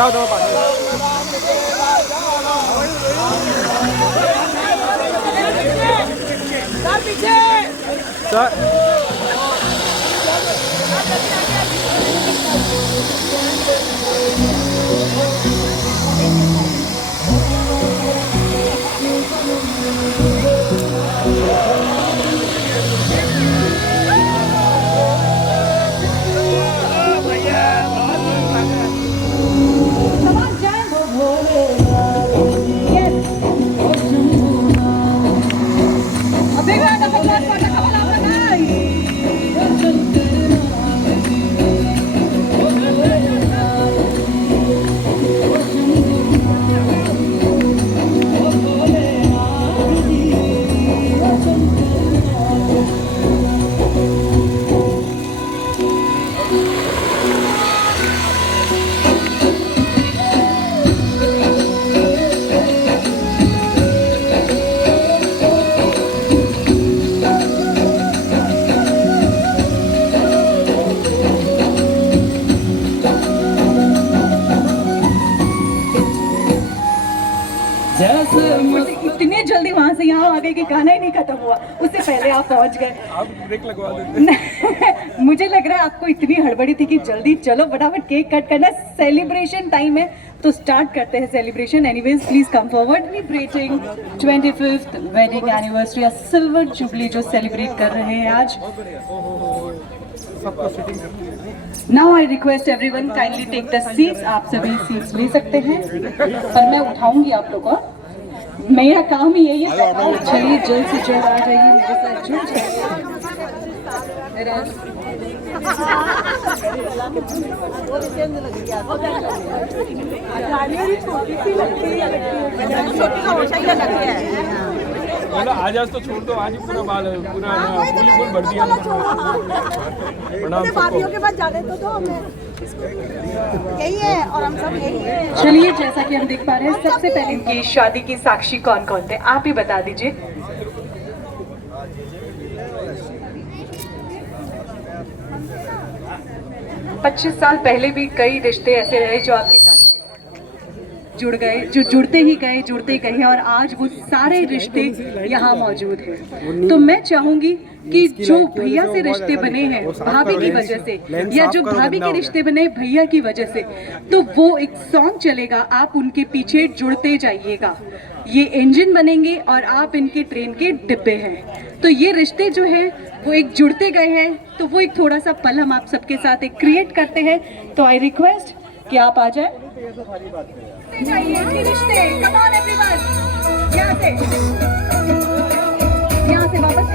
जाओ दो पानी सर इतने जल्दी वहाँ से यहाँ आ गए कि गाना ही नहीं खत्म हुआ, उससे पहले आप पहुँच गए। आप ब्रेक लगवा देते। मुझे लग रहा है आपको इतनी हड़बड़ी थी कि जल्दी चलो फटाफट केक कट करना, सेलिब्रेशन टाइम है तो स्टार्ट करते हैं celebration. Anyways please come forward. Celebrating 25th wedding anniversary या सिल्वर जुबली जो सेलिब्रेट कर रहे हैं आज। Now I request everyone kindly take the seats. आप सभी सीट्स ले सकते हैं पर मैं उठाऊंगी आप लोगों को, मेरा काम ही यही है। चलिए जल्द से जल्द आ जाइए मेरे साथ जुड़ जाइए। बोला आज आज तो छोड़ दो, आज ही पूरा बाल पूरा फूल भर दिया। भाभीियों के पास जाने तो हमें यही है और हम सब यही है। चलिए जैसा कि हम देख पा रहे हैं सबसे पहले इनकी शादी की साक्षी कौन कौन थे आप ही बता दीजिए। पच्चीस साल पहले भी कई रिश्ते ऐसे रहे जो आपकी शादी जुड़ गए, जो जुड़ते ही गए और आज वो सारे रिश्ते यहाँ मौजूद हैं। तो मैं चाहूंगी कि जो भैया से रिश्ते बने हैं भाभी की वजह से, या जो भाभी के रिश्ते बने भैया की वजह से, तो वो एक सॉन्ग चलेगा, आप उनके पीछे जुड़ते जाइएगा। ये इंजन बनेंगे और आप इनके ट्रेन के डिब्बे हैं। तो ये रिश्ते जो हैं वो एक जुड़ते गए हैं, तो वो एक थोड़ा सा पल हम आप सबके साथ एक क्रिएट करते हैं। तो आई रिक्वेस्ट कि आप आ जाए। रिश्ते कम ऑन एवरीवन, यहाँ से वापस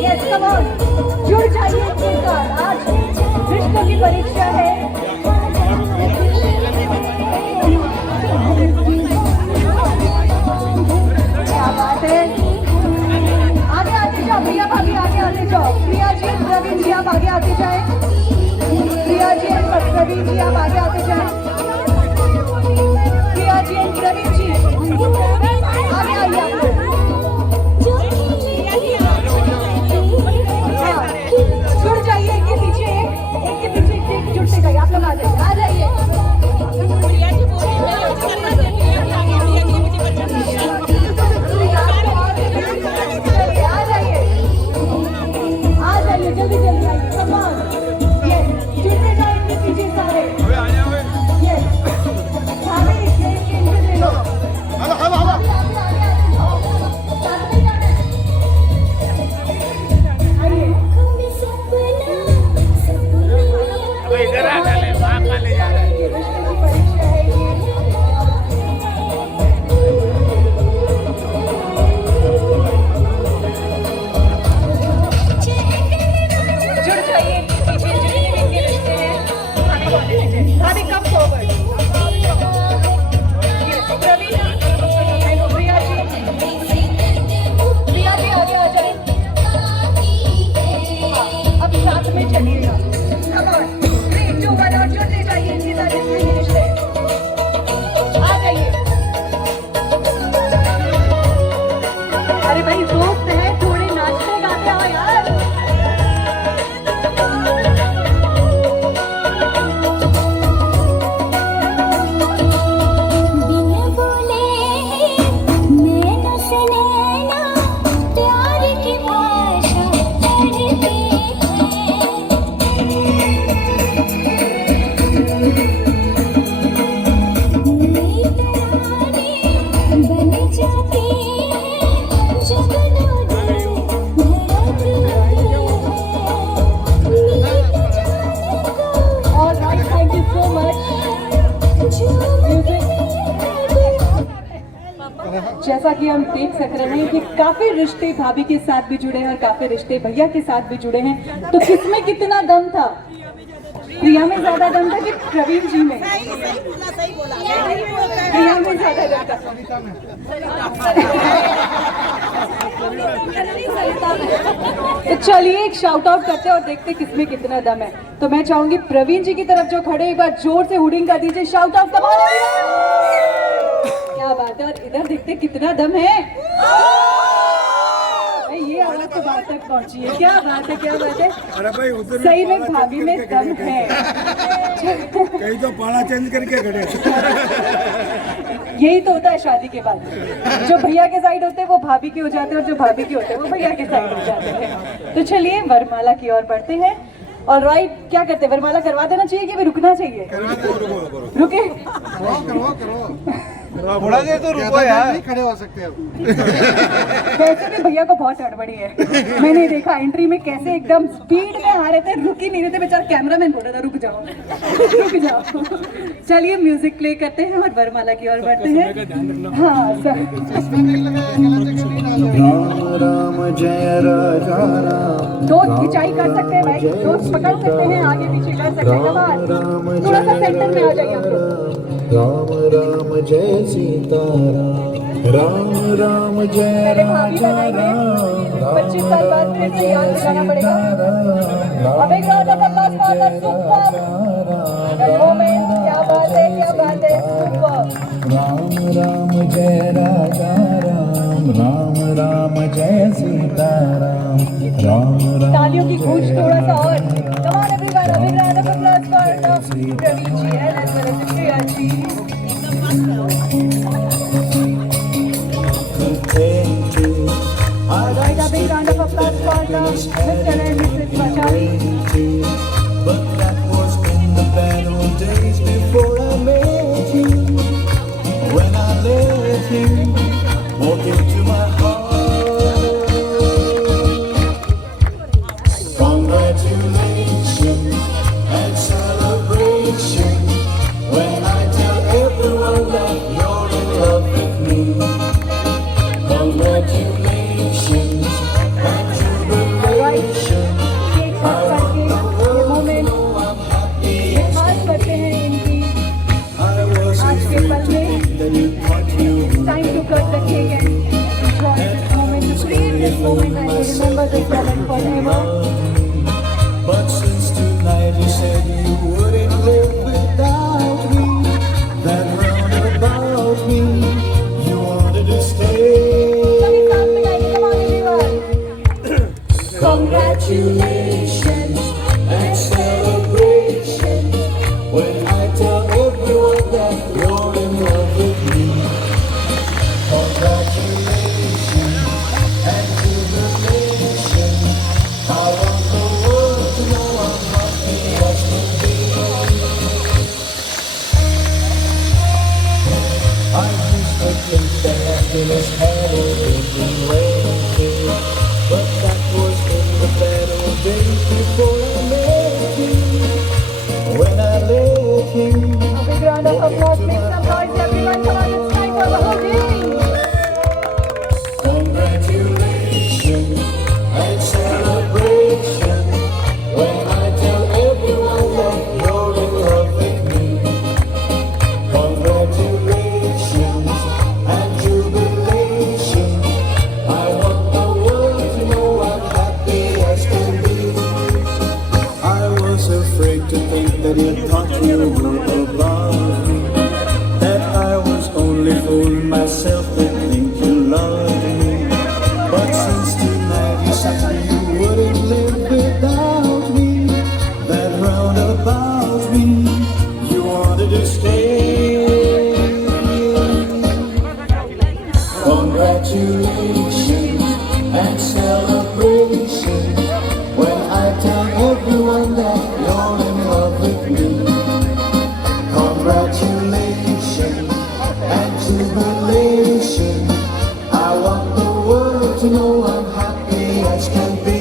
यस कम ऑन, जुड़ जाइए। आज रिश्तों की परीक्षा है। क्या बात है, आगे आते जाओ भैया भाभी, आगे आते जाओ। प्रिया जी प्रवीण जी आप आगे आते जाए। प्रिया जी प्रवीण जी आप आगे आते जाए। प्रिया जी प्रवीण जी आगे आइए आप लोग। जुड़ जाइए, एक के पीछे एक जुड़ते जाइए। आप लोग आ जाइए, आ जाइए। जल्दी जल्दी आइए, कम ऑन। यस जुड़ते जाएंगे पीछे सारे। जैसा कि हम देख सक रहे हैं कि काफी रिश्ते भाभी के साथ भी जुड़े हैं और काफी रिश्ते भैया के साथ भी जुड़े हैं, तो किसमें कितना दम था? प्रिया में ज्यादा दम था कि प्रवीण जी में? सही बोला प्रिया में ज्यादा दम था। तो चलिए एक शाउट आउट करते हैं और देखते हैं किसमें कितना दम है। तो मैं चाहूंगी प्रवीण जी की तरफ जो खड़े, एक बार जोर से हुडिंग कर दीजिए, शाउट आउट कमाल। क्या बात है, और इधर देखते कितना दम है। ये आवाज तो बात तक पहुंची है, क्या बात है, क्या बात है। अरे भाई उधर सही में भाभी में दम है। कहीं तो पाला चेंज करके खड़े। यही तो होता है शादी के बाद, जो भैया के साइड होते हैं वो भाभी के हो जाते हैं और जो भाभी के होते हैं वो भैया के साइड हो जाते हैं। तो चलिए वरमाला की ओर बढ़ते हैं। और राइट, क्या करते हैं, वरमाला करवा देना चाहिए कि रुकना चाहिए? रुके थोड़ा देर तो रुको यार, नहीं खड़े हो सकते अब। वैसे भी भैया को बहुत हड़बड़ी है, मैंने देखा एंट्री में कैसे एकदम स्पीड में आ रहे थे, रुक ही नहीं रहे थे। बेचारा कैमरामैन बोल रहा था रुक जाओ रुक जाओ। चलिए म्यूजिक प्ले करते हैं और वरमाला की ओर बढ़ते हैं। हाँ सर, राम जय राजा राम, दो खिंचाई कर सकते हैं भाई, दो पकड़ सकते हैं, आगे पीछे कर सकते हैं। कमाल, थोड़ा सा सेंटर में आ जाइए आप लोग। राम राम जय सीताराम, राम राम जय राजा राम, 25 साल बाद फिर से याद दिलाना पड़ेगा। अब एक round of applause for the super moment. क्या बात है, क्या बात है, सुपर। राम राम जय राजा राम, राम राम जय सीताराम, राम राम। तालियों की गूंज थोड़ा सा और। Come on everyone, a big round of applause for the Praveen ji and as well as Priya ji. Alright, a big round of applause for the Mr. and Mrs. Bachari. But that was in the bad old days before I met you. When I let you walk into my heart. Congratulations and celebration when I tell everyone that you're in love with me. Congratulations. But since tonight you said you wouldn't live without me, that roundabout me, you wanted to stay. Congratulations and celebration when I tell everyone that you're in love with me. Congratulations and jubilation. I want the world to know I'm happy as can be. I used to think that happiness had always been waiting, but that was in the bad old days before I met you. When I let you. A big round of applause, make some noise everyone, come on, it's time for the whole day. Congratulations and celebration when I tell everyone that you're in love with me. Congratulations and jubilation. I want the world to know I'm happy as can be. I was afraid to think that you thought you were above me, that I was only fooling myself to think you loved me. But since tonight you said you wouldn't live without me, that roundabout me, you wanted to stay. Congratulations and celebration when I tell everyone that you're in love with me. Congratulations and jubilation. I want the world to know I'm happy as can be.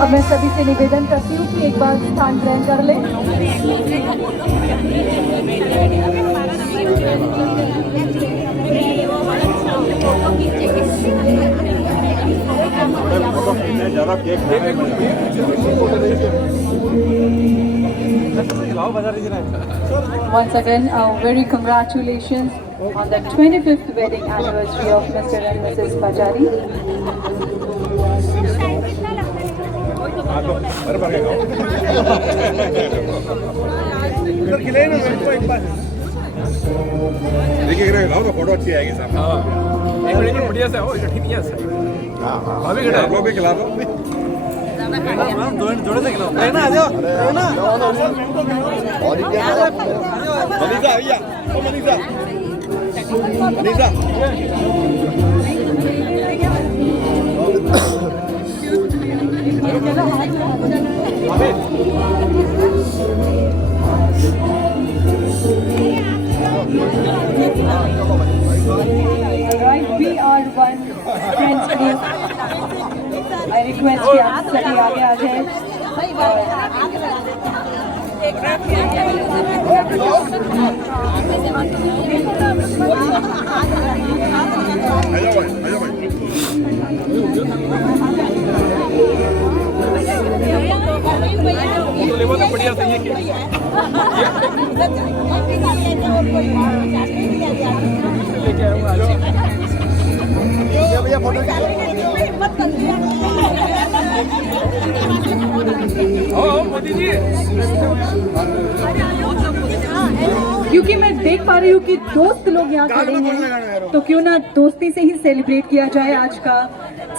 अब मैं सभी से निवेदन करती हूँ कि एक बार स्थान ग्रहण कर लें। Once again, very congratulations on the 25th wedding anniversary of Mr. and Mrs. Bajari. देखिए फोटो अच्छी आएगी साहब। एक मिनट बढ़िया से हो, ठीक नहीं है सर। अभी खड़ा आप लोग भी खिला दो। जोड़े से खिलाओ। रहना आ जाओ, रहना। मनीषा भैया, ओ Manisha, Manisha. Right, we are one friends group. I request कि आप सभी आगे आ जाएं। बढ़िया से ये लेके आऊँगा भैया फोटो मोदी जी। क्योंकि मैं देख पा रही हूँ कि दोस्त लोग यहाँ खड़े हैं, तो क्यों ना दोस्ती से ही सेलिब्रेट किया जाए आज का।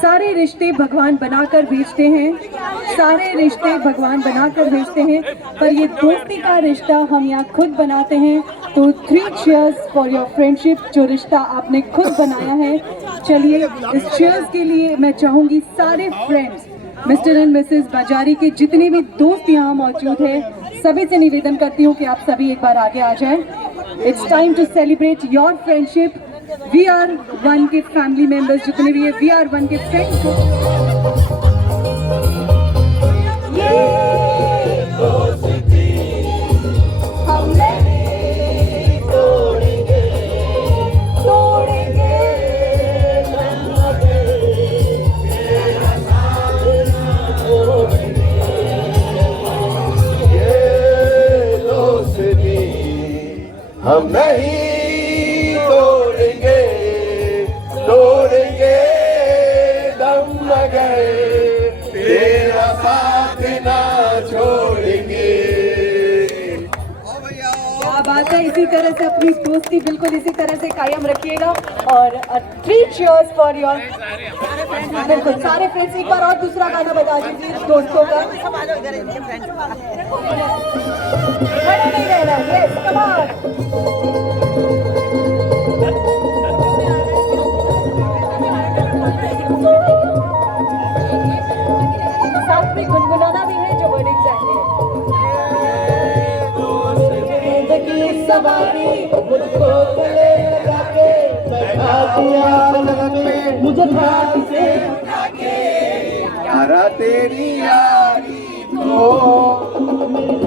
सारे रिश्ते भगवान बनाकर भेजते हैं, सारे रिश्ते भगवान बनाकर भेजते हैं, पर ये दोस्ती का रिश्ता हम यहाँ खुद बनाते हैं। तो 3 cheers फॉर योर फ्रेंडशिप, जो रिश्ता आपने खुद बनाया है। चलिए, इस cheers के लिए मैं चाहूँगी सारे फ्रेंड्स, मिस्टर एंड मिसेस बाजारी के जितने भी दोस्त यहाँ मौजूद हैं, सभी से निवेदन करती हूँ कि आप सभी एक बार आगे आ जाएं। It's time to celebrate your friendship. We are one के फैमिली मेंबर्स जितने भी है, वी आर वन के फ्रेंड्स। हम नहीं तोड़ेंगे, तोड़ेंगे दम मगर तेरा साथ ना छोड़ेंगे। क्या बात है, इसी तरह से अपनी दोस्ती बिल्कुल इसी तरह से कायम रखिएगा। और 3 cheers फॉर योर, बिल्कुल सारे फ्रेंड्स। एक बार और दूसरा गाना बता दीजिए दोस्तों का। खड़े नहीं रहना, यस कम ऑन। साथ में गुनगुनाना भी है जो वर्डिंग्स आएंगे। जिंदगी सवारी मुझको गले लगा के बैठा दिया पलंग पे, मुझे हाथ से उठा के यारा तेरी यारी को।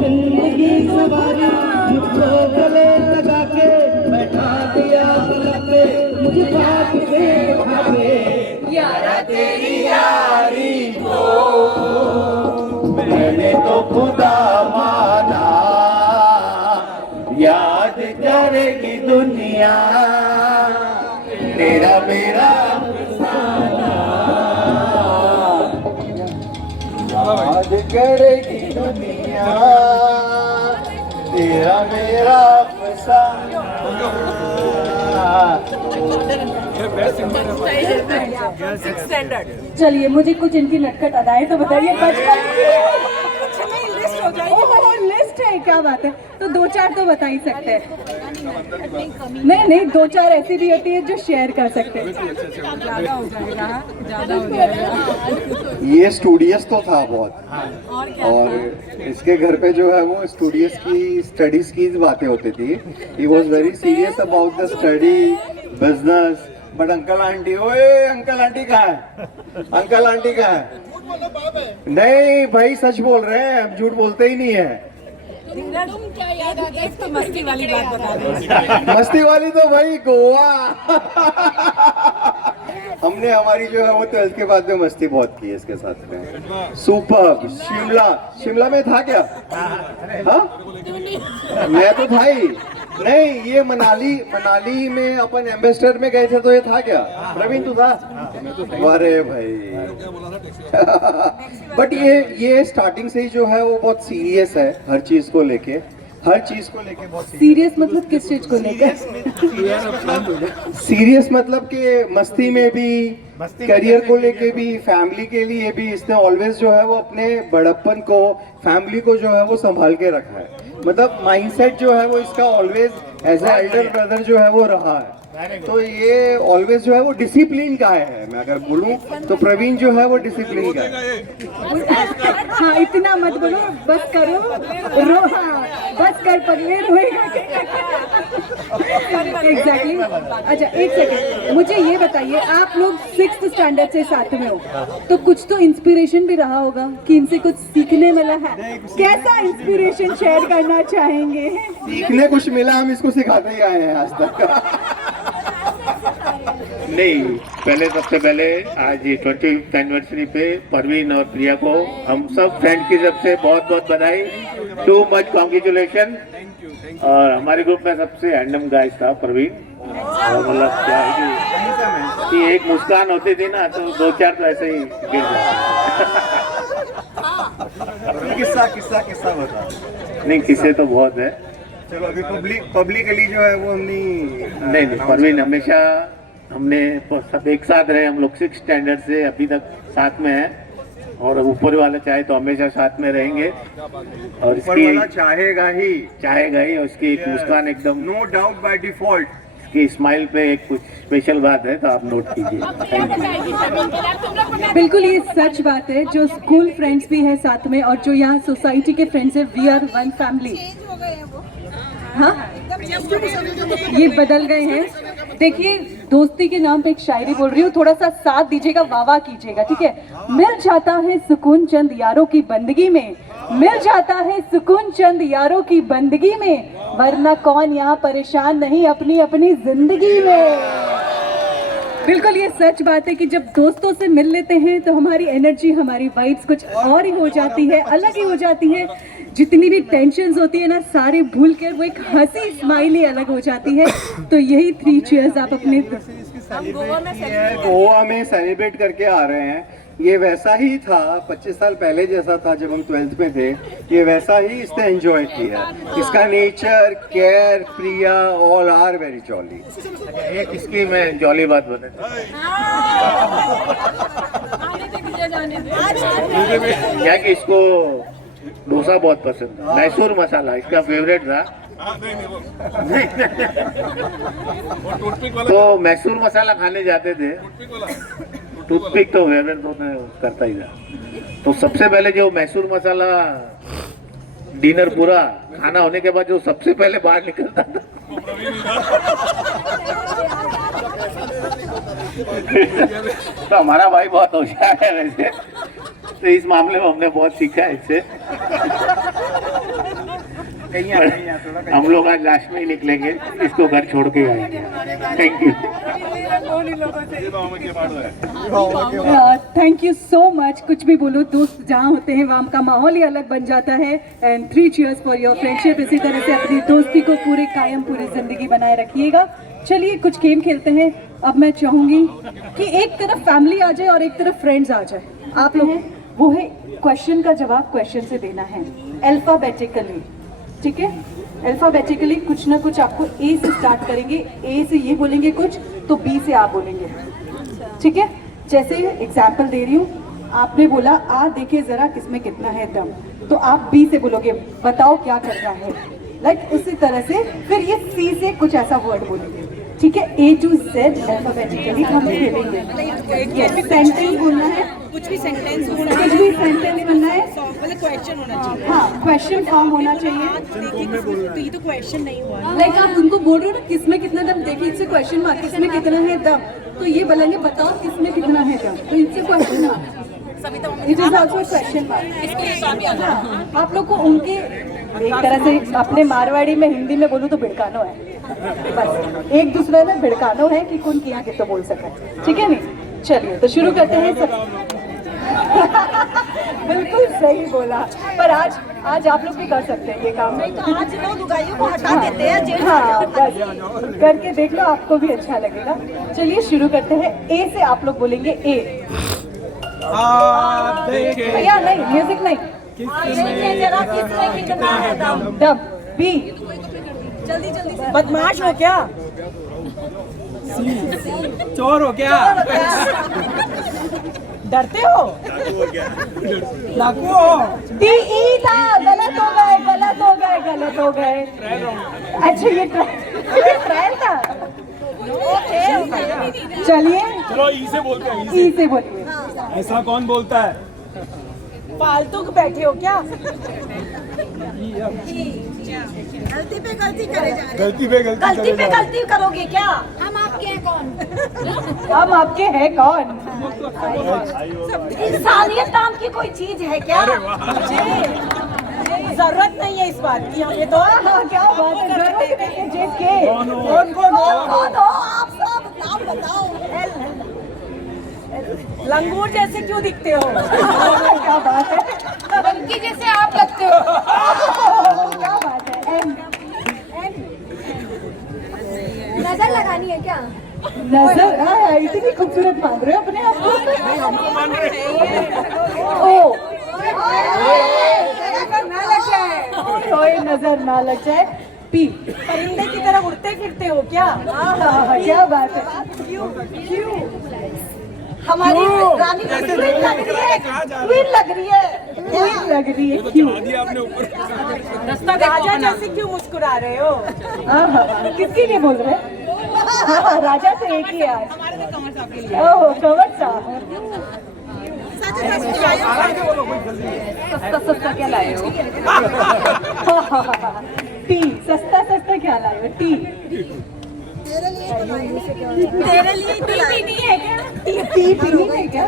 जिंदगी सवारी मुझको गले लगा के बैठा दिया पलंग पे, मुझे हाथ से उठा के यारा तेरी यारी को। मैंने तो खुदा माना, याद करेगी दुनिया तेरा मेरा अफसाना, याद करेगी दुनिया तेरा मेरा अफसाना। चलिए, मुझे कुछ इनकी नटखट अदाएं तो बताइए। बचपन लिस्ट हो जाएगी, लिस्ट है, क्या बात है। तो 2-4 तो बता ही सकते हैं। नहीं, 2-4 ऐसी भी होती है जो शेयर कर सकते हैं। ज्यादा हो जाएगा, ज्यादा हो जाएगा। ये स्टूडियस तो था बहुत, और इसके घर पे जो है वो स्टूडियस की स्टडीज की बातें होती थी। He was very serious about the study business. But uncle aunty, ओए अंकल आंटी कहाँ है, अंकल आंटी कहाँ है? नहीं भाई, सच बोल रहे हैं, हम झूठ बोलते ही नहीं है। तुम क्या याद आ गया? इसको मस्ती वाली बात बता दो। मस्ती वाली तो भाई गोवा। हमने हमारी जो है वो 12th के बाद में मस्ती बहुत की है इसके साथ में। सुपर। शिमला में था क्या? हाँ, मैं तो था ही नहीं। ये मनाली में अपन एम्बेसडर में गए थे, तो ये था क्या? प्रवीण तू था? अरे भाई। बट ये स्टार्टिंग से ही जो है वो बहुत सीरियस है हर चीज को लेके बहुत सीरियस मतलब किस चीज को लेकर? सीरियस मतलब कि मस्ती में भी, करियर को लेके भी, फैमिली के लिए भी इसने ऑलवेज जो है वो अपने बड़प्पन को, फैमिली को जो है वो संभाल के रखा है। मतलब माइंडसेट जो है वो इसका always as a elder brother जो है वो रहा है। तो ये ऑलवेज जो है वो डिसिप्लिन का है। मैं अगर बोलूं तो प्रवीण जो है वो डिसिप्लिन का है। हाँ, इतना मत बोलो, बस करो, बस कर पगले रोएगा। एग्जैक्टली। अच्छा, एक सेकंड, मुझे ये बताइए, आप लोग 6th स्टैंडर्ड से साथ में हो, तो कुछ तो इंस्पिरेशन भी रहा होगा कि इनसे कुछ सीखने मिला है। कैसा इंस्पिरेशन शेयर करना चाहेंगे? सीखने कुछ मिला, हम इसको सिखाते ही आए हैं आज तक। नहीं, पहले सबसे पहले आज ये 25th एनिवर्सरी पे परवीन और प्रिया को हम सब फ्रेंड की तरफ से बहुत बहुत बधाई, टू मच कॉन्ग्रेचुलेशन। और हमारे ग्रुप में सबसे हैंडम गाइस था परवीन। और मतलब क्या है कि एक मुस्कान होती थी ना, तो 2-4 तो ऐसे ही गिर जाते। किस्सा बता। नहीं, किस्से तो बहुत है। चलो, अभी पब्लिकली जो है वो नहीं, परवीन हमेशा हमने सब एक साथ रहे। हम लोग 6th स्टैंडर्ड से अभी तक साथ में हैं, और ऊपर वाला चाहे तो हमेशा साथ में रहेंगे। और इसकी चाहेगा ही, और उसकी एक मुस्कान एकदम नो डाउट बाय डिफॉल्ट। इसकी स्माइल पे एक कुछ स्पेशल बात है, तो आप नोट कीजिए। Thank you. बिल्कुल, ये सच बात है। जो स्कूल फ्रेंड्स भी है साथ में, और जो यहाँ सोसाइटी के फ्रेंड्स है, वी आर वन फैमिली। हाँ, ये बदल गए हैं। देखिए, दोस्ती के नाम पे एक शायरी बोल रही हूँ, थोड़ा सा साथ दीजिएगा, वाह कीजिएगा, ठीक है? मिल जाता है सुकून चंद यारों की बंदगी में, मिल जाता है सुकून चंद यारों की बंदगी में, वरना कौन यहाँ परेशान नहीं अपनी अपनी जिंदगी में। बिल्कुल, ये सच बात है कि जब दोस्तों से मिल लेते हैं तो हमारी एनर्जी, हमारी वाइब्स कुछ और ही हो जाती है, अलग ही हो जाती है। जितनी भी टेंशन्स होती है ना, सारे भूल कर वो एक हंसी, स्माइल ही अलग हो जाती है। तो यही 3 चीयर्स आप अपने गोवा में सेलिब्रेट करके आ रहे हैं। ये वैसा ही था 25 साल पहले जैसा था जब हम 12th में थे। ये वैसा ही इसने एंजॉय किया। इसका nature, care, Priya, all are very jolly. एक इसकी मैं जॉली बात बताता क्या कि इसको डोसा बहुत पसंद था, मैसूर मसाला इसका फेवरेट था। तो मैसूर मसाला खाने जाते थे, टूथपिक तो फेवरेट तो करता ही था। तो सबसे पहले जो मैसूर मसाला डिनर पूरा खाना होने के बाद जो सबसे पहले बाहर निकलता था तो हमारा भाई बहुत होशियार है वैसे, तो इस मामले में हमने बहुत सीखा है इससे। हम लोग आज लास्ट में ही निकलेंगे, इसको घर छोड़ के आएंगे। Thank you. Thank you so much. कुछ भी बोलो, दोस्त जहाँ होते हैं वहाँ का माहौल ही अलग बन जाता है। And 3 cheers for your friendship. इसी तरह से अपनी दोस्ती को पूरी जिंदगी बनाए रखिएगा। चलिए कुछ गेम खेलते हैं। अब मैं चाहूंगी कि एक तरफ फैमिली आ जाए और एक तरफ फ्रेंड्स आ जाए। आप लोग वो है, क्वेश्चन का जवाब क्वेश्चन से देना है, अल्फाबेटिकली, ठीक है? अल्फाबेटिकली कुछ ना कुछ आपको ए से स्टार्ट करेंगे, ए से ये बोलेंगे कुछ, तो बी से आप बोलेंगे, ठीक है? जैसे एग्जाम्पल दे रही हूँ, आपने बोला आ देखिए जरा किसमें कितना है दम, तो आप बी से बोलोगे बताओ क्या कर रहा है, लाइक उसी तरह से। फिर ये सी से कुछ ऐसा वर्ड बोलेंगे, ठीक है? A to Z अल्फाबेटिकली हम खेलेंगे। सेंटेंस बोलना है, कुछ भी सेंटेंस कुछ भी सेंटेंस बनना है, मतलब क्वेश्चन होना चाहिए। हाँ, क्वेश्चन फॉर्म होना चाहिए। तो ये तो क्वेश्चन नहीं हुआ। लाइक आप उनको बोल रहे हो ना किसमें कितना दम, देखिए इससे क्वेश्चन मार्क, किसमें कितना है दम, तो ये बोलेंगे बताओ किसमें कितना है दम, तो इनसे question mark. It is also question mark. आप लोग को उनके एक तरह से अपने मारवाड़ी में हिंदी में बोलूँ तो भिड़कानो है, बस एक दूसरे में भिड़कानो है कि कौन किया के तो बोल सके, ठीक है नहीं। चलिए तो शुरू करते हैं सब। बिल्कुल सही बोला, पर आज आप लोग भी कर सकते हैं ये काम। नहीं तो आज लोग लुगाइयों को हटा देते हैं जेल हाँ बस करके देख लो, आपको भी अच्छा लगेगा। चलिए शुरू करते हैं। ए से आप लोग बोलेंगे ए। भैया नहीं, म्यूजिक नहीं, जरा किसमें कितना है दम। दम। बी। जल्दी जल्दी बदमाश हो क्या? चोर हो क्या? डरते हो? डाकू हो? डी ई था, गलत हो गए, गलत हो गए, गलत हो गए। अच्छा ये ट्रायल था। चलिए चलो ई से बोलते हैं। ई से बोलिए। ऐसा कौन बोलता है? फालतू बैठे हो क्या? गलती पे गलती करे जा रहे गलती पे गलती गलती पे करे जा गलती करोगे क्या? हम आपके हैं कौन? हम आपके हैं कौन? इंसानियत नाम की कोई चीज है क्या? जरूरत नहीं है इस बात की हमें तो। हाँ, क्या बात है, जरूरत नहीं है जेब के। कौन हो? कौन हो आप सब? नाम बताओ। लंगूर जैसे क्यों दिखते हो? क्या बात है, उनकी जैसे आप लगते हो। क्या बात है। एम। नजर लगानी है क्या? नजर इतनी खूबसूरत मान रहे हो अपने आप को। हमको मान रहे। ओ ना लग जाए। कोई नजर ना लग जाए। पी। परिंदे की तरह उड़ते फिरते हो क्या? क्या बात है। क्यों? हमारी रानी क्वीन लग रही है। क्वीन लग रही है। क्वीन लग रही है। क्यों? दिया आपने ऊपर। राजा जैसे क्यों मुस्कुरा रहे हो? किसकी नहीं बोल रहे? हाँ, राजा से एक ही है आज। ओह कंवर साहब, सस्ता सस्ता क्या लाए हो? टी। सस्ता सस्ता क्या लाए हो? टी। तेरे लिए टी पीनी है क्या? टी पीनी है क्या?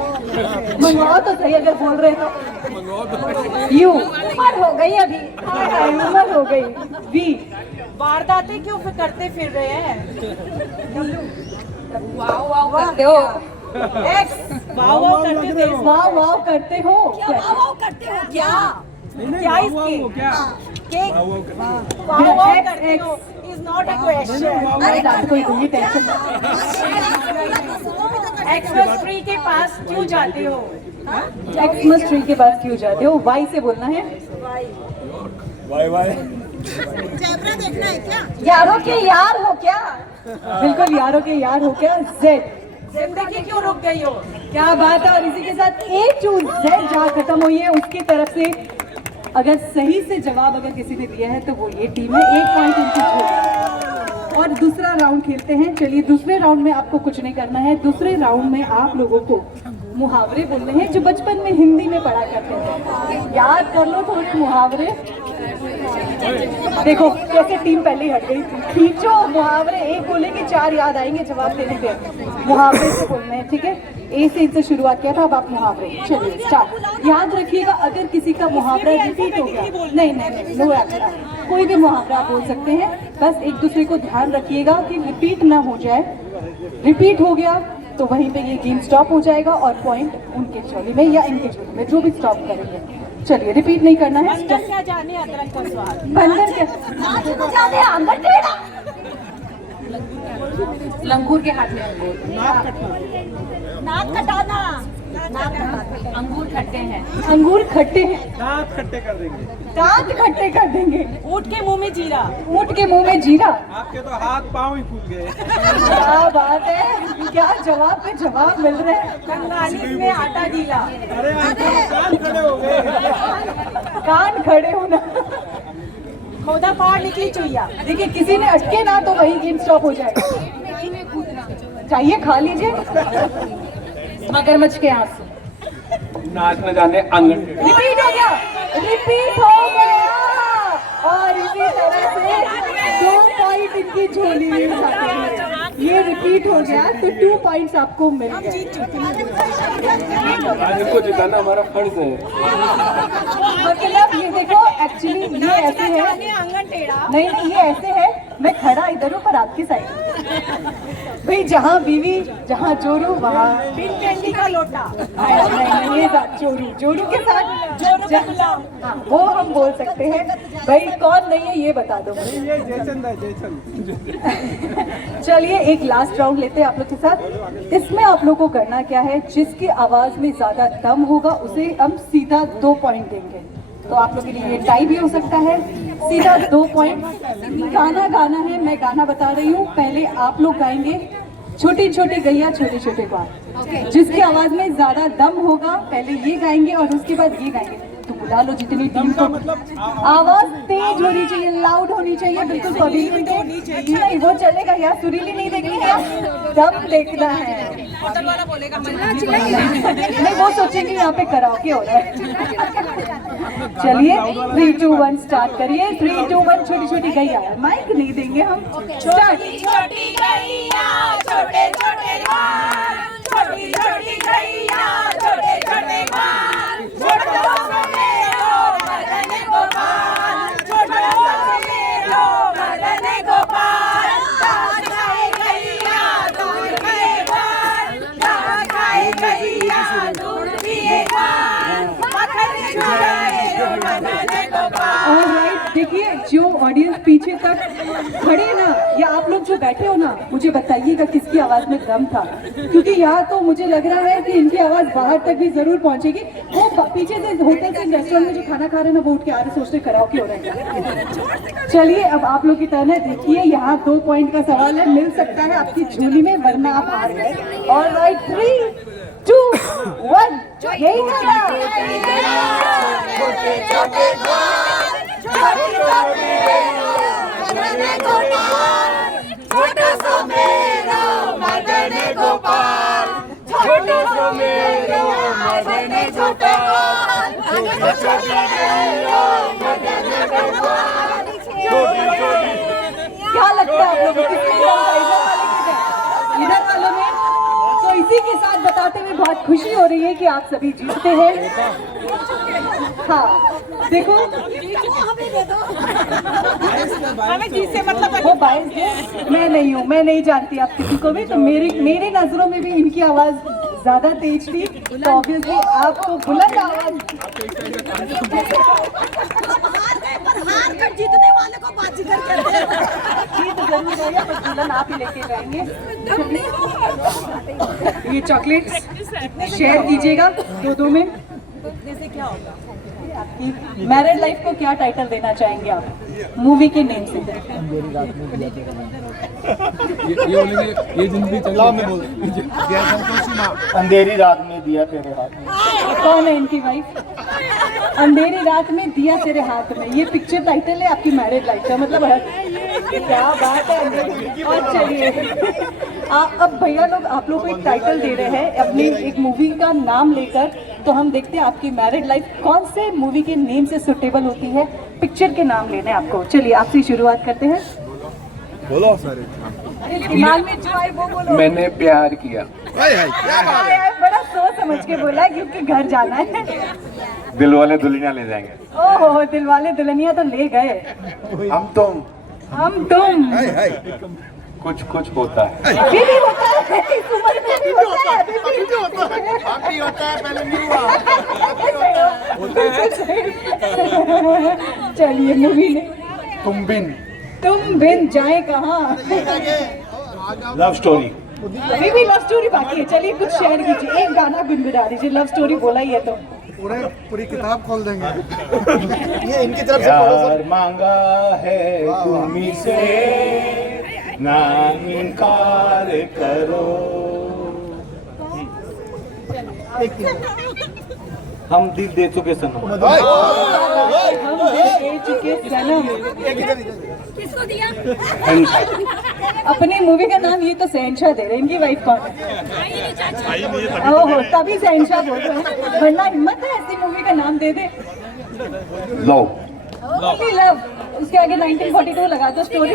मंगवाओ तो सही, अगर बोल रहे हो। यू। उम्र हो गई अभी। उम्र हो गई। वी। वारदातें क्यों करते फिर रहे हैं? वाव वाव करते हो। एक्स। वाह वाह करते थे। वाह वाह करते हो क्या वाव वाव करते हो क्या? क्या इसकी? क्या? केक वाह वाह करते हो इज नॉट अ क्वेश्चन। अरे रात को इतनी टेंशन। एक्सप्रेस ट्री के पास क्यों जाते हो? एक्समस ट्री के पास क्यों जाते हो? वाई से बोलना है। Y Y. जैबरा देखना है क्या? यारों के यार हो क्या? बिल्कुल यारों के यार हो क्या? जेड। जिंदगी क्यों रुक गई हो? क्या बात है। और इसी के साथ ए टू जेड जहाँ खत्म हुई है उसकी तरफ से अगर सही से जवाब अगर किसी ने दिया है तो वो ये टीम है। 1 पॉइंट उनकी छोड़। और दूसरा राउंड खेलते हैं। चलिए दूसरे राउंड में आपको कुछ नहीं करना है। दूसरे राउंड में आप लोगों को मुहावरे बोलने हैं जो बचपन में हिंदी में पढ़ा करते थे। याद कर लो थोड़े मुहावरे। देखो कैसे टीम पहले ही हट गई। खींचो मुहावरे, एक बोलेंगे 4 याद आएंगे जवाब देने पे। मुहावरे से बोलने हैं, ठीक है। ए से इनसे शुरुआत किया था, अब आप मुहावरे। चलिए स्टार्ट। याद रखिएगा अगर किसी का मुहावरा रिपीट हो गया, नहीं नहीं नो एक्स्ट्रा, कोई भी मुहावरा आप बोल सकते हैं। बस एक दूसरे को ध्यान रखिएगा कि रिपीट ना हो जाए। रिपीट हो गया तो वहीं पे ये गेम स्टॉप हो जाएगा और पॉइंट उनके झोली में या इनके झोली में, जो भी स्टॉप करेंगे। चलिए रिपीट नहीं करना है। अंदर क्या जाने अदरक का स्वाद। बंदर के अंदर टेढ़ा। लंगूर के हाथ में अंगूर। नाक कटाना। नाक कटाना। अंगूर खट्टे हैं। अंगूर खट्टे हैं। दांत खट्टे कर देंगे। दांत खट्टे कर देंगे। ऊँट के मुंह में जीरा। ऊँट के मुंह में जीरा। आपके तो हाथ पांव ही फूल गए। क्या बात है, क्या जवाब पे जवाब मिल रहे हैं। कंगाली में आटा गीला। अरे आपके कान खड़े हो गए। कान खड़े होना। खोदा पहाड़ निकली चुईया। देखिए किसी ने अटके ना तो वही गेम स्टॉप हो जाएगा। चाहिए खा लीजिए। मगरमच्छ के आंसू। नाच न जाने आंगन। रिपीट हो गया। रिपीट हो गया और इसी तरह से 2 पॉइंट इनकी झोली में जाते हैं। ये रिपीट हो गया तो 2 पॉइंट्स आपको मिल गए। आज इनको जिताना हमारा फर्ज है। मतलब ये देखो, एक्चुअली ये ऐसे है, आंगन टेढ़ा। नहीं नहीं ये ऐसे है, मैं खड़ा इधर हूँ पर आपकी साइड। भाई जहाँ बीवी जहाँ चोरू वहाँ कैंडी का लोटा। नहीं ये चोरू चोरू के साथ हाँ, वो हम बोल सकते हैं। भाई कौन नहीं है ये बता दो। चलिए एक लास्ट राउंड लेते हैं आप लोग के साथ। इसमें आप लोग को करना क्या है, जिसकी आवाज में ज्यादा दम होगा उसे हम सीधा 2 पॉइंट देंगे। तो आप लोग के लिए ये टाई भी हो सकता है, सीधा 2 पॉइंट। गाना है, मैं गाना बता रही हूँ, पहले आप लोग गाएंगे छोटी छोटी गैया छोटे छोटे बाल। जिसकी आवाज में ज्यादा दम होगा पहले ये गाएंगे और उसके बाद ये गाएंगे। तो बुला लो जितनी टीम को। आवाज तेज होनी चाहिए, लाउड होनी चाहिए, बिल्कुल कभी नहीं वो चलेगा यार, सुरीली नहीं देखनी है, दम देखना है। नहीं वो सोचेंगे यहाँ पे कराओके हो रहा है। चलिए 3, 2, 1 स्टार्ट करिए। 3, 2, 1 छोटी छोटी गैया। माइक नहीं देंगे हम। स्टार्ट। छोटी गैया छोटे छोटे बाल, छोटी छोटी गैया छोटे छोटे बाल, छोटो मेरो मदन गोपाल, छोटो मेरो मदन गोपाल। घास खाए गैया दूध पिए बाल, घास खाए गैया दूध पिए बाल, मक्खन चुराए मदन गोपाल। ऑलराइट, देखिए जो ऑडियंस पीछे तक खड़े ना या आप लोग जो बैठे हो ना, मुझे बताइएगा किसकी आवाज में दम था, क्योंकि यहाँ तो मुझे लग रहा है कि इनकी आवाज बाहर तक भी जरूर पहुंचेगी। वो पीछे से होटल से रेस्टोरेंट में जो खाना खा रहे हैं ना, वो उठ के आ रहे सोचते कराओके हो रहे हैं। चलिए अब आप लोग की टर्न है। देखिए यहाँ 2 पॉइंट का सवाल है, मिल सकता है आपकी झोली में, वरना आप हार गए। ऑलराइट 3, 2, 1 यही था। छोटे छोटे बाल, छोटे छोटे मदन गोपाल, छोटा सा मेरो मदन गोपाल, छोटा सा मेरो मदन गोपाल, छोटा सा मेरो मदन गोपाल। क्या लगता है आप लोगों को किसने इधर वालों में? तो इसी के साथ बताते हुए बहुत खुशी हो रही है कि आप सभी जीतते हैं। हाँ देखो, हमें जीत से मतलब वो बायस है, मैं नहीं हूँ, मैं नहीं जानती आप किसी को भी। तो मेरी नजरों में भी इनकी आवाज ज्यादा तेज थी, तो ऑब्वियसली आपको बुलंद आवाज। हार कर जीतने वाले को बाजीगर कहते हैं। जीत जरूर रहेगा, पर दुल्हन आप ही लेके जाएंगे। ये चॉकलेट्स शेयर कीजिएगा 2-2 में। जैसे क्या होगा? आपकी मैरिड लाइफ को क्या टाइटल देना चाहेंगे आप मूवी के नेम से? ये बोलेंगे ये जिंदगी अंधेरी रात में दिया तेरे हाथ में। कौन है इनकी वाइफ? अंधेरी रात में दिया तेरे हाथ में, ये पिक्चर टाइटल है आपकी मैरिड लाइफ का। मतलब क्या बात है। और चलिए अब भैया लोग आप लोग को एक टाइटल दे रहे हैं अपनी एक मूवी का नाम लेकर, तो हम देखते हैं आपकी मैरिड लाइफ कौन से मूवी के नेम से सुटेबल होती है। पिक्चर के नाम लेने हैं आपको। चलिए आपसे शुरुआत करते हैं। बोलो सारे। दिमाग में जो आए वो बोलो। मैंने प्यार किया। बड़ा सोच समझ के बोला क्योंकि घर जाना है। दिल वाले दुल्हनिया ले जाएंगे। ओहो, दिल वाले दुल्हनिया तो ले गए। हम तुम कुछ कुछ होता है। अभी भी होता है, इस उम्र में भी होता है, अभी भी होता है पहले नहीं हुआ। चलिए मूवी ने तुम बिन जाए कहाँ। Love story. अभी भी लव स्टोरी बाकी है। चलिए कुछ शेयर कीजिए, एक गाना गुनगुना दीजिए। लव स्टोरी बोला ही है तो पूरी किताब खोल देंगे। ये इनकी तरफ से प्यार मांगा है तुम्ही से ना इनकार करो। हम दिल दे चुके सनम। हम दे चुके सनम। किसको दिया? अपनी मूवी का नाम ये तो शहनशाह दे रहे। इनकी वाइफ कौन है? ओहो, तभी शहनशाह बोल रहे हैं, वरना हिम्मत है ऐसी मूवी का नाम दे दे। लव। लव उसके आगे 1942 लगा दो स्टोरी।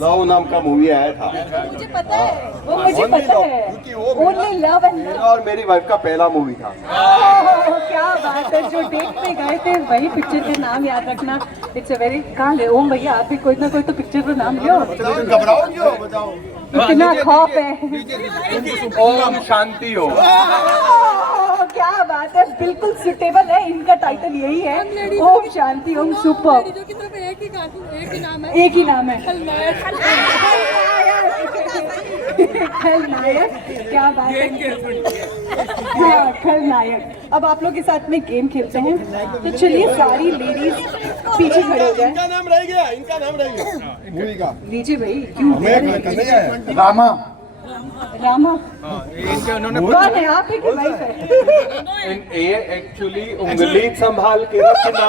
लव नाम का मूवी आया था, मुझे पता है। वो मुझे पता है, क्योंकि वो ओनली लव एंड मेरा और मेरी वाइफ का पहला मूवी था। क्या बात है, जो डेट पे गए थे वही पिक्चर के नाम याद रखना। इट्स अ वेरी कहाँ ले ओम भैया, आप भी कोई ना कोई तो पिक्चर का नाम लो। घबराओ क्यों, बताओ। इतना खौफ है। ओम शांति हो। क्या बात है, बिल्कुल सुटेबल है, इनका टाइटल यही है, ओम शांति ओम सुपर। एक ही नाम है खलनायक। क्या बात है, हाँ खलनायक। अब आप लोग के साथ में गेम खेलते हैं, तो चलिए सारी लेडीज पीछे खड़े हो जाए। इनका नाम रह गया मूवी का। लीजिए भाई, क्यों रामा रामा इनके उन्होंने कौन है, आप ही की वाइफ है? ये एक्चुअली उंगली संभाल के रखना।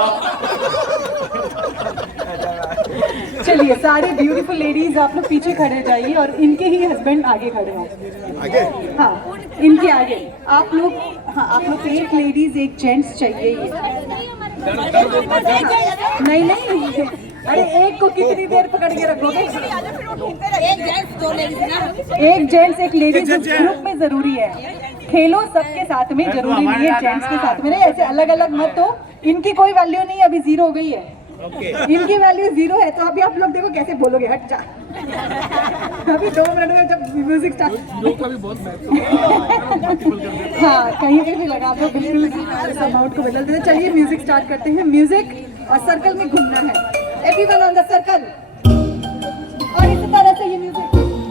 चलिए सारे ब्यूटीफुल लेडीज आप लोग पीछे खड़े जाइए और इनके ही हस्बैंड आगे खड़े हैं। आगे हाँ इनके आगे आप लोग, हाँ आप लोग एक लेडीज एक जेंट्स चाहिए ये। नहीं नहीं, अरे एक को कितनी देर पकड़ के रखोगे? एक जेंट्स दो लेडीज ना। एक जेंट्स एक लेडीज ग्रुप में जरूरी है। खेलो सबके साथ में, जरूरी नहीं है जेंट्स के साथ में, नहीं ऐसे अलग अलग मत हो। इनकी कोई वैल्यू नहीं, अभी 0 हो गई है। इनकी वैल्यू 0 है, तो अभी आप लोग देखो कैसे बोलोगे, हट जा। अभी 2 मिनट में जब म्यूजिक स्टार्ट, हाँ कहीं पे भी लगा दो, बिल्कुल साउंड को बदल देते। चलिए म्यूजिक स्टार्ट करते हैं। म्यूजिक और सर्कल में घूमना है, एवरीवन ऑन द सर्कल। और इसी तरह से ये म्यूजिक,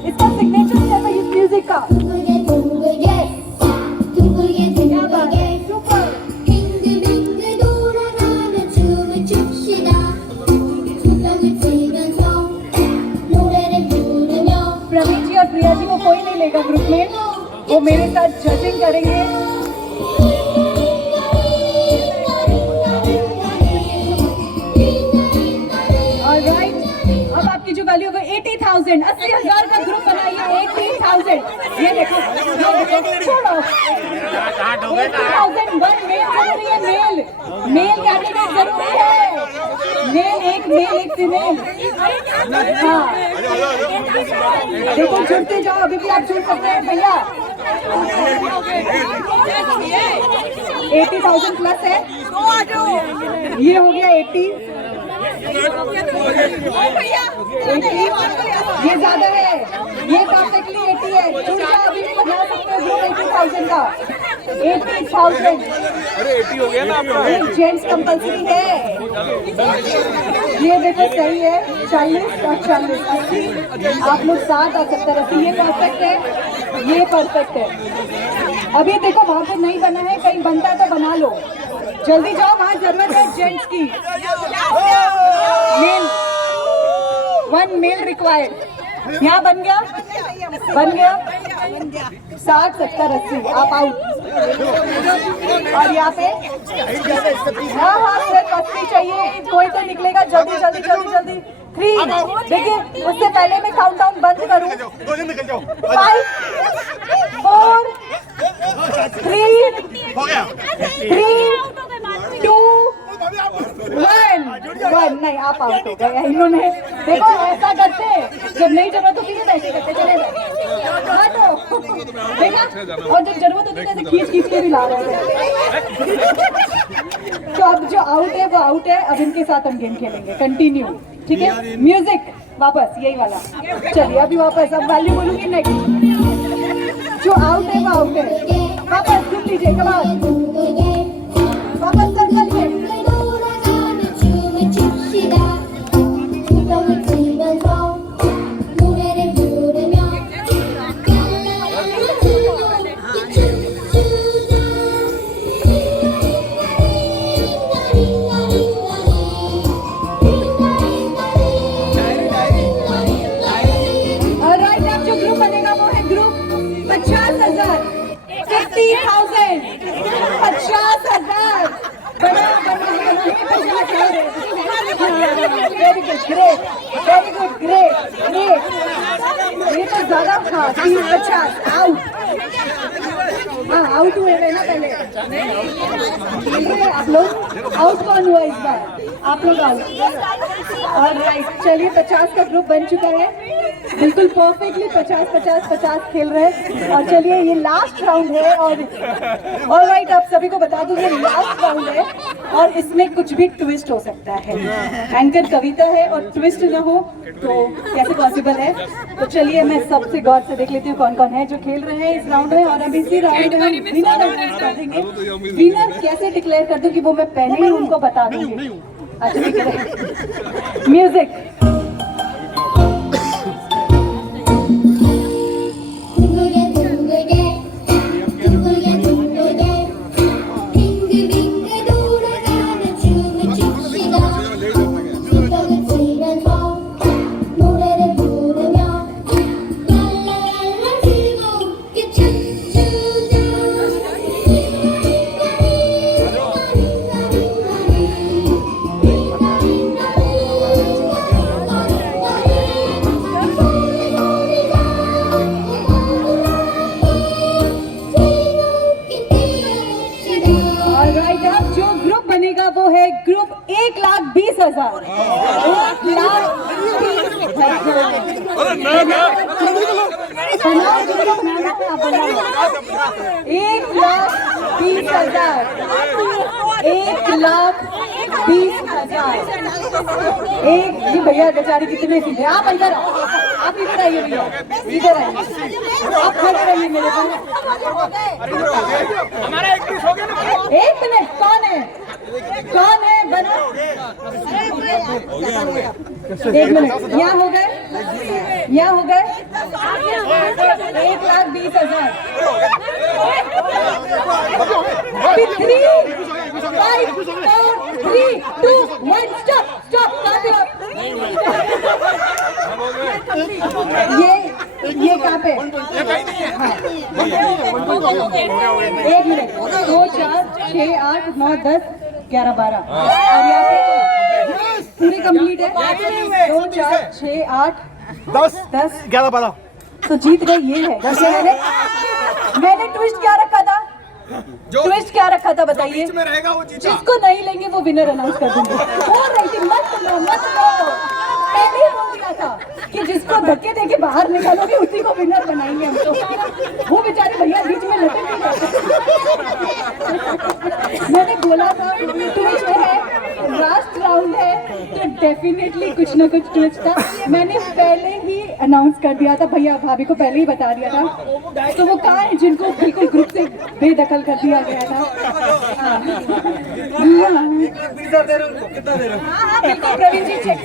इसका सिग्नेचर स्टेप है इस म्यूजिक का। क्या बात है, सुपर। प्रवीण जी और प्रिया जी को कोई नहीं लेगा ग्रुप में, वो मेरे साथ जजिंग करेंगे। ऑलराइट, अब आपकी जो वैल्यू होगा 80,000, 80,000 का ग्रुप बनाइए। 80,000, ये देखो छोड़ो। 80,000 वन मेल जरूरी है, मेल कैंडिडेट जरूरी है। मेल एक फीमेल। हाँ देखो जुड़ते जाओ, अभी भी आप जुड़ सकते हैं भैया। 80,000 प्लस है, ये हो गया 80, ये ज्यादा है, ये परफेक्टली 80 है। जुड़ जाओ, अभी भी बना सकते हो ग्रुप 80,000 का। 80,000 अरे 80 हो गया ना आपका। जेंट्स कंपल्सरी है। ये देखो सही है, 40 और 40, 80। आप लोग 60 और 70, 80, ये परफेक्ट है, ये परफेक्ट है। अभी देखो वहाँ पे नहीं बना है, कहीं बनता है तो बना लो, जल्दी जाओ, वहाँ जरूरत है जेंट्स की। Male, 1 male required. यहाँ बन गया, बन गया 60, 70, 80, आप आउट। और यहाँ पे हाँ सिर्फ 80 चाहिए, कोई तो निकलेगा, जल्दी जल्दी जल्दी जल्दी। 3, देखिए उससे पहले मैं काउंटडाउन बंद करूँ। 5, 4, 3, 2, 1। नहीं आप आउट हो गए। इन्होंने देखो ऐसा करते, जब नहीं जरूरत होती है ऐसे करते, चले देखा, और जब जरूरत होती है ऐसे खींच के भी ला रहे हैं। तो अब जो आउट है वो आउट है, अब इनके साथ हम गेम खेलेंगे, कंटिन्यू, ठीक है। म्यूजिक वापस यही वाला, चलिए अभी वापस, अब वैल्यू बोलूंगी नेक्स्ट। जो आउट है वो आउट है, वापस सुन लीजिए, कमाल वापस सर्कल में। Very good, great, very good, great great. ये तो ज्यादा था, 30, 50 आउट। हाँ आउट हुए थे ना पहले। आप लोग आउट कौन हुआ इस बार? आप लोग आउट। और राइट, चलिए 50 का ग्रुप बन चुका है, बिल्कुल परफेक्टली 50-50-50 खेल रहे हैं। और चलिए ये लास्ट राउंड है और राइट, आप सभी को बता दूं ये लास्ट राउंड है और इसमें कुछ भी ट्विस्ट हो सकता है। एंकर कविता है और ट्विस्ट ना हो तो कैसे पॉसिबल है? तो चलिए मैं सबसे गौर से देख लेती हूँ कौन कौन है जो खेल रहे हैं इस राउंड में। और अभी इसी राउंड में हम विनर अनाउंस कर देंगे। विनर कैसे डिक्लेयर कर दूं कि वो मैं पहले ही उनको बता दूंगी। अच्छा ठीक है, म्यूजिक। वो है ग्रुप 1,20,000। 1,20,000। एक भैया बेचारी कितने की है? आप इधर आओ, आप इधर आइए भैया, इधर आइए, आप खड़े रहिए मेरे पास। एक मिनट, कौन है बना? एक मिनट, यहाँ हो गए 1,20,000। 3, 5, 4, 3, 2, 1, स्टॉप। ये कहाँ पे? एक मिनट, 2, 4, 6, 8, 9, 10, 11, 12 और यहाँ पे पूरी कंप्लीट है। 2, 4, 6, 8, 10, 11, 12 तो जीत गई ये है। मैंने ट्विस्ट क्या रखा था? बताइए। जिसको नहीं लेंगे वो विनर अनाउंस कर देंगे। और रेटिंग मत लो। पहले ही बोल दिया था कि जिसको धक्के देके बाहर निकालोगे उसी को विनर बनाएंगे हम तो। वो बेचारे भैया बीच में लटक नहीं जाते। मैंने बोला था ट्विस्ट है, लास्ट राउंड है तो डेफिनेटली कुछ ना कुछ ट्विस्ट था। मैंने पहले ही अनाउंस कर दिया था, भैया भाभी को पहले ही बता दिया था। तो वो कहाँ है जिनको बिल्कुल ग्रुप से बेदखल कर दिया गया था? बिल्कुल प्रवीण जी चेक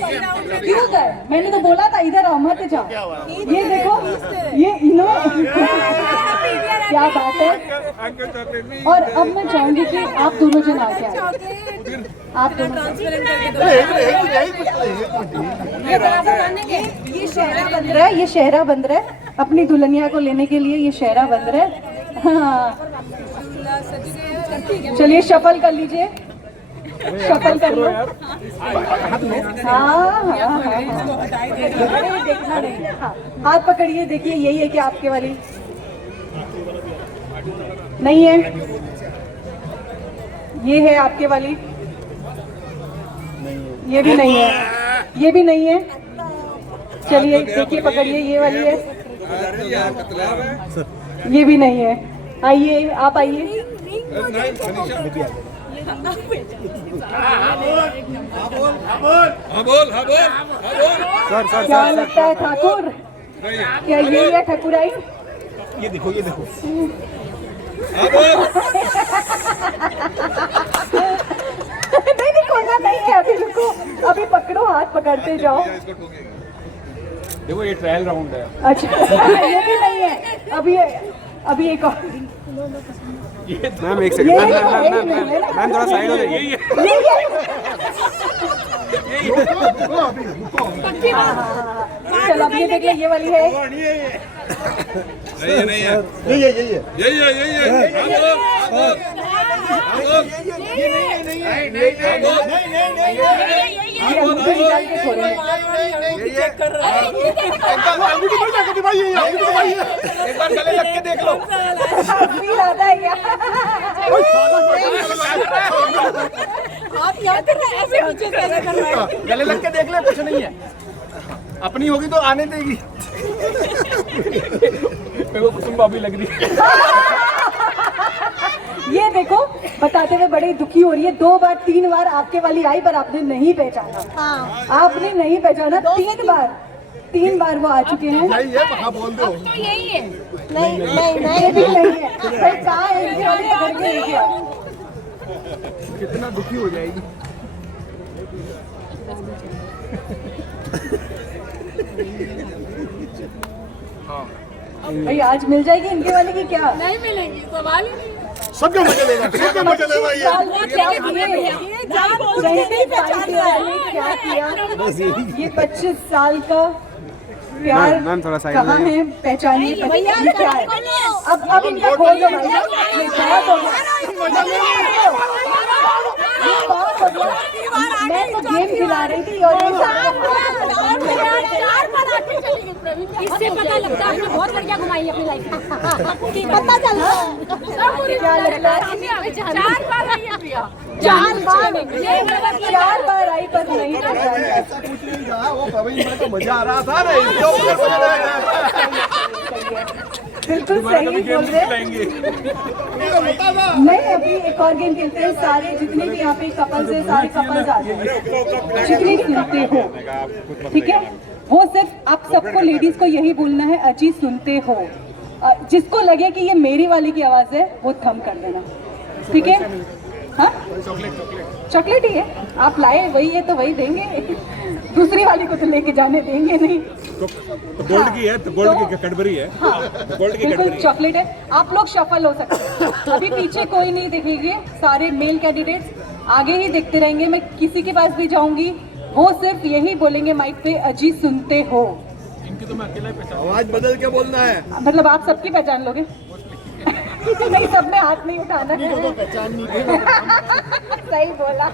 क्यों गए? मैंने तो बोला था इधर आओ, मत जाओ। ये देखो, ये इनो क्या बात है। और अब मैं चाहूंगी कि आप दोनों जन आ जाए। आप दोनों ये शहरा बंद रहा है अपनी दुल्हनिया को लेने के लिए। ये शहरा बंद रहा है। हाँ चलिए शफल कर लीजिए, शफल कर लो। हाँ देखना नहीं। हाँ हाथ पकड़िए, देखिए यही है कि आपके वाली नहीं है, ये है आपके वाली, ये भी नहीं है, ये भी नहीं है। चलिए देखिए, पकड़िए, ये वाली है, ये भी नहीं है। आइए, आप आइए। क्या लगता है ठाकुर, क्या ये है ठाकुराई? ये देखो नहीं खोलना नहीं है अभी, रुको, अभी पकड़ो, हाथ पकड़ते जाओ। देखो ये ट्रायल राउंड है। अच्छा ये भी नहीं है। अभी एक और मैम, एक सेकंड मैम थोड़ा साइड हो जाइए। चलो अब ये देखिए, ये वाली है। नहीं है, यही है। ये अंगूठी निकाल के छोड़ेंगे। एक बार गले लग के देख लो। फील आता है क्या? आप यहाँ पे ऐसे नीचे से ऐसे कर रहे हैं। गले लग के देख ले, कुछ नहीं है। अपनी होगी तो आने देगी। मेरे को कुसुम भाभी लग रही है। ये देखो, बताते हुए बड़ी दुखी हो रही है। 2 बार 3 बार आपके वाली आई पर आपने नहीं पहचाना। हाँ। आपने नहीं पहचाना 3 बार वो आ चुके हैं। बोल दो। तो यही है। नहीं नहीं ये भी नहीं है। भाई कहाँ है इनके वाली पकड़ के लेके आओ। कितना दुखी हो जाएगी। भाई आज मिल जाएगी इनके वाली की क्या? नहीं मिलेंगी, सवाल ही नहीं। सबका मजा लेगा, सबका मजा लेगा ये। साल में क्या किया? ये 25 साल का प्यार मैम थोड़ा साइड कहाँ में। है? पहचानिए ये क्या है? अब इनका खोल दो भाई। ये बहुत हो गया। मैं तो गेम खिला रही थी और इससे पता लगता है आपने बहुत बढ़िया घुमाई अपनी लाइफ में। पता चलता है क्या लगता है? 4 बार आई है प्रिया। 4 बार आई पर नहीं पहचाना। वो प्रवीण को मजा आ रहा था ना, इसके ऊपर मजा आ रहा था। बिल्कुल सही बोल रहे। नहीं, अभी एक और गेम खेलते हैं। सारे जितने भी यहाँ पे कपल्स हैं, सारे कपल्स आ जाए, जितने सुनते हो, ठीक है? वो सिर्फ आप सबको लेडीज को यही बोलना है, अजी सुनते हो। जिसको लगे कि ये मेरी वाली की आवाज है वो थम कर देना, ठीक है? हाँ, चॉकलेट ही है। आप लाए वही है तो वही देंगे। दूसरी वाली को तो लेके जाने देंगे नहीं। गोल्ड की है, तो गोल्ड की कैडबरी है। हाँ, गोल्ड की बिल्कुल चॉकलेट है। आप लोग शफल हो सकते हैं। अभी पीछे कोई नहीं दिखेंगे, सारे मेल कैंडिडेट्स आगे ही देखते रहेंगे। मैं किसी के पास भी जाऊंगी, वो सिर्फ यही बोलेंगे माइक पे, अजी सुनते हो। इनकी तो मैं अकेला ही पहचान। आवाज बदल के बोलना है। मतलब आप सबकी पहचान लोगे? नहीं, सब में हाथ नहीं उठाना है। सही बोला।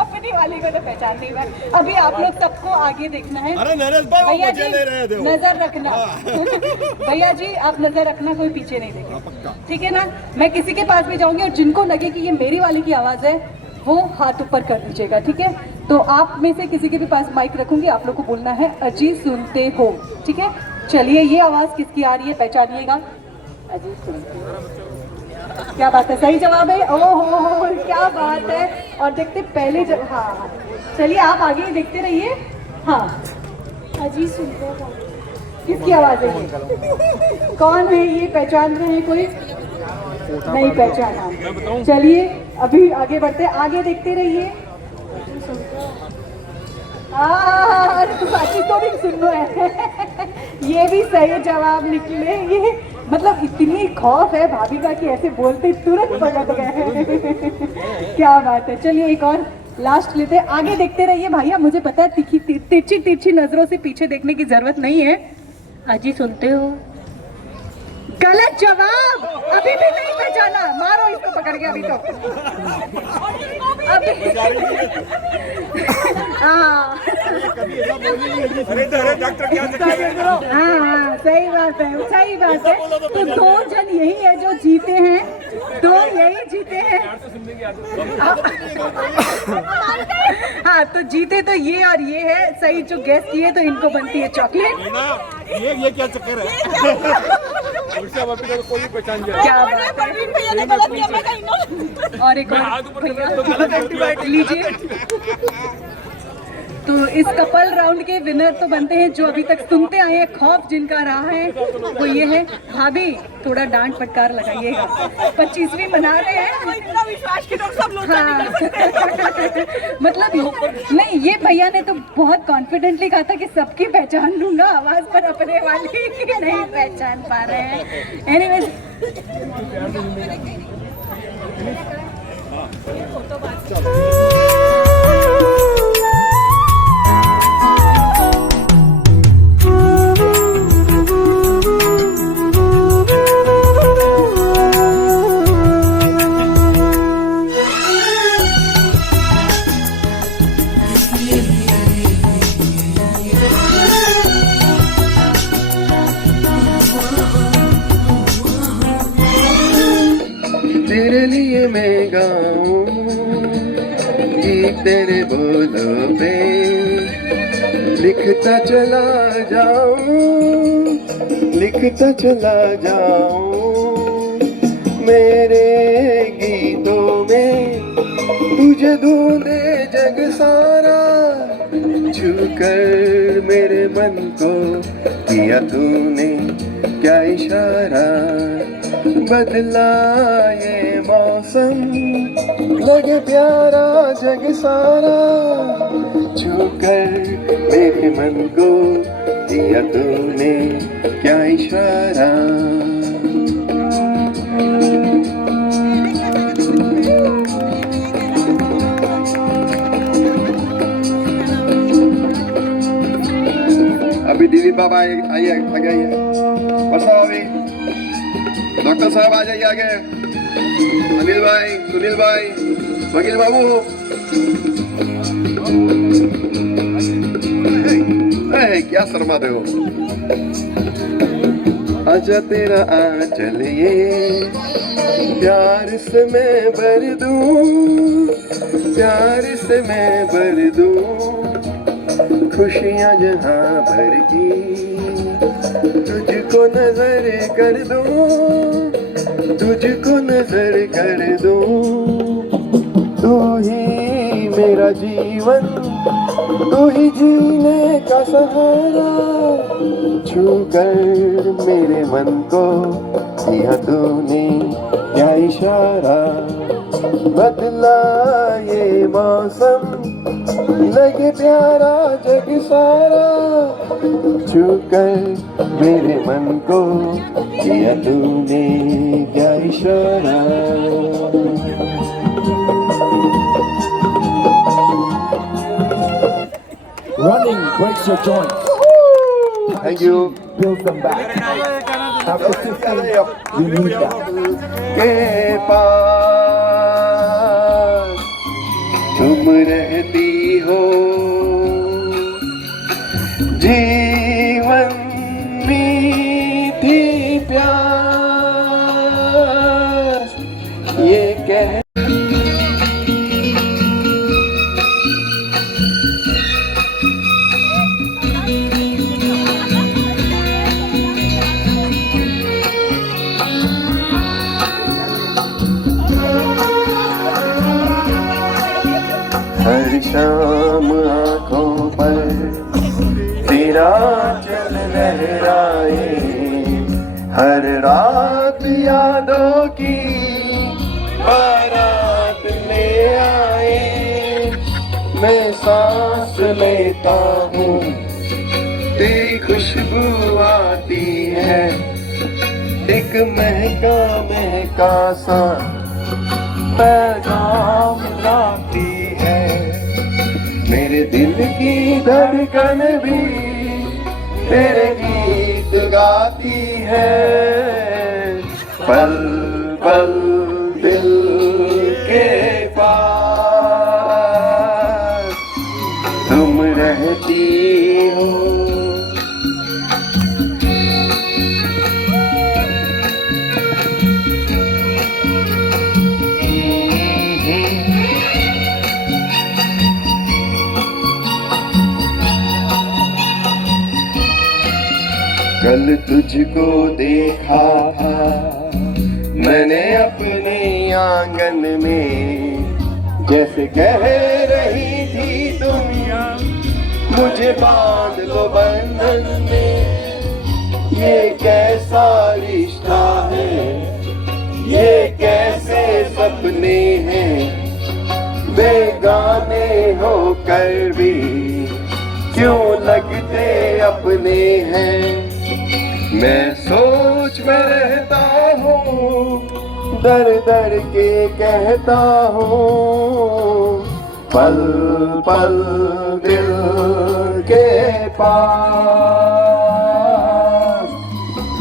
अपनी वाली को तो पहचान नहीं है। अभी आप लोग सबको आगे देखना है। अरे नरेश भाई, वो भैया मजे जी ले रहे थे वो। नजर रखना। भैया जी आप नजर रखना, कोई पीछे नहीं देखेगा, ठीक है ना? मैं किसी के पास भी जाऊंगी और जिनको लगे कि ये मेरी वाली की आवाज है वो हाथ ऊपर कर दीजिएगा, ठीक है? तो आप में से किसी के भी पास माइक रखूंगी, आप लोग को बोलना है अजी सुनते हो, ठीक है? चलिए, ये आवाज किसकी आ रही है पहचानिएगा। अजी सुनते हो। क्या बात है, सही जवाब है। ओहो, क्या बात है। और देखते पहले हाँ, चलिए आप आगे देखते रहिए। हाँ, अजी सुनते हो किसकी आवाज है ये? कौन है ये? पहचान रहे हैं कोई? नहीं पहचाना। चलिए अभी आगे बढ़ते, आगे देखते रहिए। बाकी तो भी सुनो है। ये भी सही जवाब निकले। ये मतलब इतनी खौफ है भाभी का कि ऐसे बोलते तुरंत पलट गए। क्या बात है। चलिए एक और लास्ट लेते हैं, आगे देखते रहिए भैया। मुझे पता है तिरछी तिरछी नजरों से पीछे देखने की जरूरत नहीं है। अजी सुनते हो? गलत जवाब। अभी भी नहीं पहचाना। मारो इसको पकड़ के अभी तो। हाँ, सही बात है, सही बात है। तो 2 जन यही है जो जीते हैं, 2 यही जीते हैं। हाँ, तो जीते तो ये और ये है। सही जो गेस किए तो इनको बनती है चॉकलेट। ये क्या चक्कर है? कोई पहचान क्या बात है। और एक और लीजिए। तो इस कपल राउंड के विनर तो बनते हैं जो अभी तक सुनते आए हैं। खौफ जिनका रहा है वो ये है। भाभी थोड़ा डांट फटकार लगाइएगा, 25वीं मना रहे हैं। इतना विश्वास के लोग सब लोग हाँ। मतलब नहीं, ये भैया ने तो बहुत कॉन्फिडेंटली कहा था कि सबकी पहचान लूंगा आवाज, पर अपने वाली की नहीं पहचान पा रहे हैं। Anyways, Yeah. गाऊं गीत तेरे बोलों पे, लिखता चला चला जाऊं मेरे गीतों में तुझे ढूंढे जग सारा, छूकर मेरे मन को किया तूने क्या इशारा, बदला ये मौसम लगे प्यारा जग सारा, छूकर मेरे मन को किया तूने क्या इशारा। अभी दिलीप बाबा आइए, आगे आइए, वर्षा भाभी, डॉक्टर साहब आ जाइए आगे, अनिल भाई, सुनील भाई, वकील बाबू, क्या शर्माते हो, आजा तेरा आंचल ये प्यार से मैं भर दूं, प्यार से मैं भर दूं, खुशियाँ जहाँ भर की तुझको नजर कर दूं, तुझको नजर कर दूं, तू ही मेरा जीवन, तू ही जीने का सहारा, छूकर मेरे मन को किया तूने क्या इशारा, बदला ये मौसम लगे प्यारा जग सारा, छूकर मेरे मन को किया तूने क्या इशारा। Running breaks your joints. Thank you. Builds them back. After 15, you need that. के पास तुम रहती हो, जीवन मीठी प्यास ये कह हर शाम आँखों पर तेरा चल लहराए, हर रात यादों की बारात ले आए, मैं सांस लेता हूँ तेरी खुशबू आती है, एक महका महका सा पैगाम लाती है, मेरे दिल की धड़कन भी तेरे गीत गाती है, पल पल दिल के पास तुम रहती हो। कल तुझको देखा था मैंने अपने आंगन में, जैसे कह रही थी दुनिया मुझे बांध लो बंधन में, ये कैसा रिश्ता है, ये कैसे सपने हैं, बेगाने होकर भी क्यों लगते अपने हैं, मैं सोच में रहता हूँ, दर दर के कहता हूँ, पल पल दिल के पास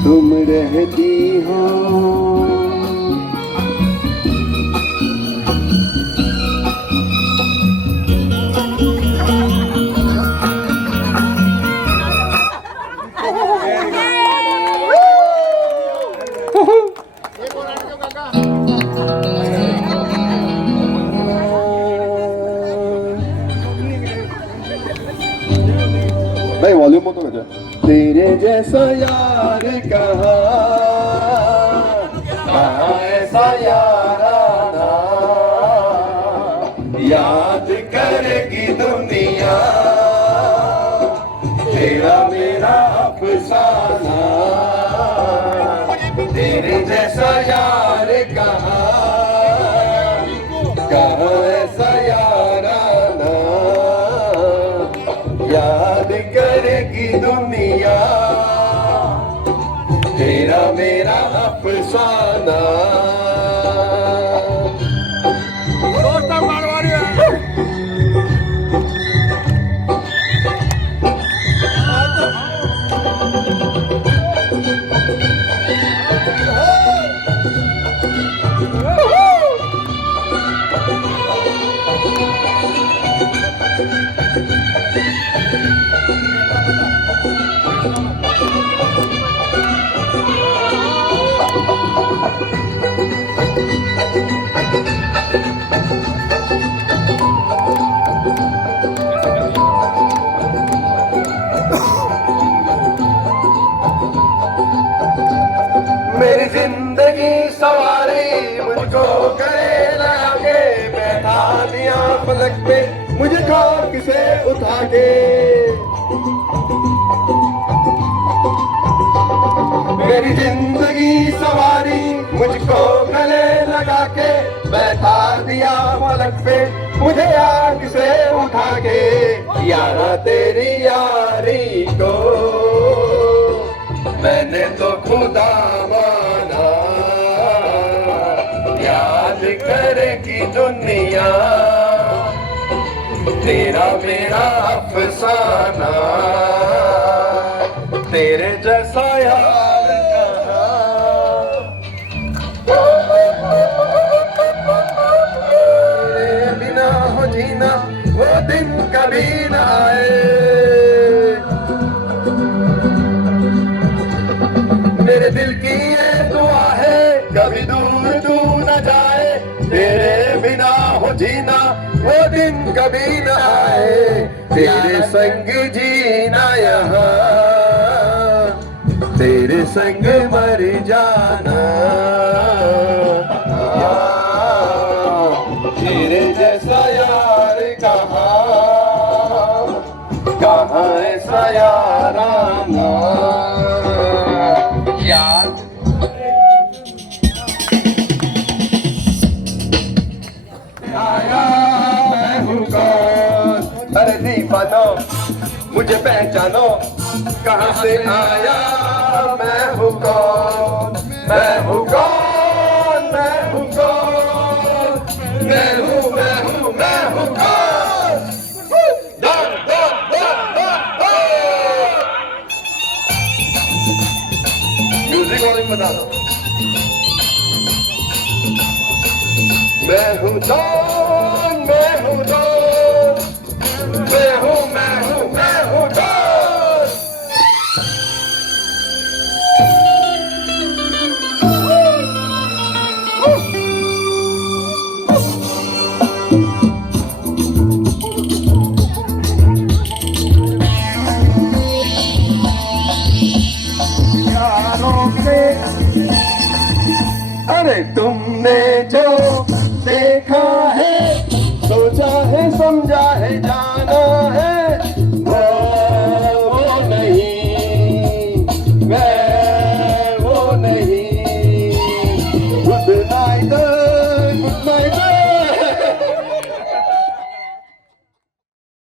तुम रहती हो। नहीं वॉल्यूम मत बजा। तेरे जैसा यार कहाँ ऐसा याराना, याद करेगी दुनिया तेरा मेरा अफसाना। तेरे जैसा यार कहाँ ऐसा याराना, याद करेगी दुनिया तेरा मेरा अफसाना। मेरी जिंदगी सवारी मुझको करे लगा के, बैठा दिया पलक पे मुझे खाक से उठा के। मेरी जिंदगी सवारी मुझको गले लगा के, बैठा दिया पलक पे मुझे आग से उठा के। यारा तेरी यारी को मैंने तो खुदा माना, याद करेगी दुनिया तेरा मेरा अफसाना। तेरे जैसा यार तेरे बिना हो जीना वो दिन कभी न आए। मेरे दिल की ये दुआ है कभी दूर दूर न जाए, तेरे बिना हो जीना वो दिन कभी न आए। तेरे संग जीना यहाँ, तेरे संग मर जाना। तेरे जैसा यार कहाँ ऐसा याराना, याद आया मैं हूँ कौन। अरे दीवानो मुझे पहचानो, कहाँ से आया मैं हूँ कौन। मैं हूँ कौन, मैं हूँ कौन, मैं हूँ मैं हूँ मैं हूँ कौन। म्यूजिक वाले बता दो। मैं हूँ डॉन, मैं हूँ डॉन, मैं हूँ मैं हूँ मैं हूँ डॉन। यारों से अरे तुमने जो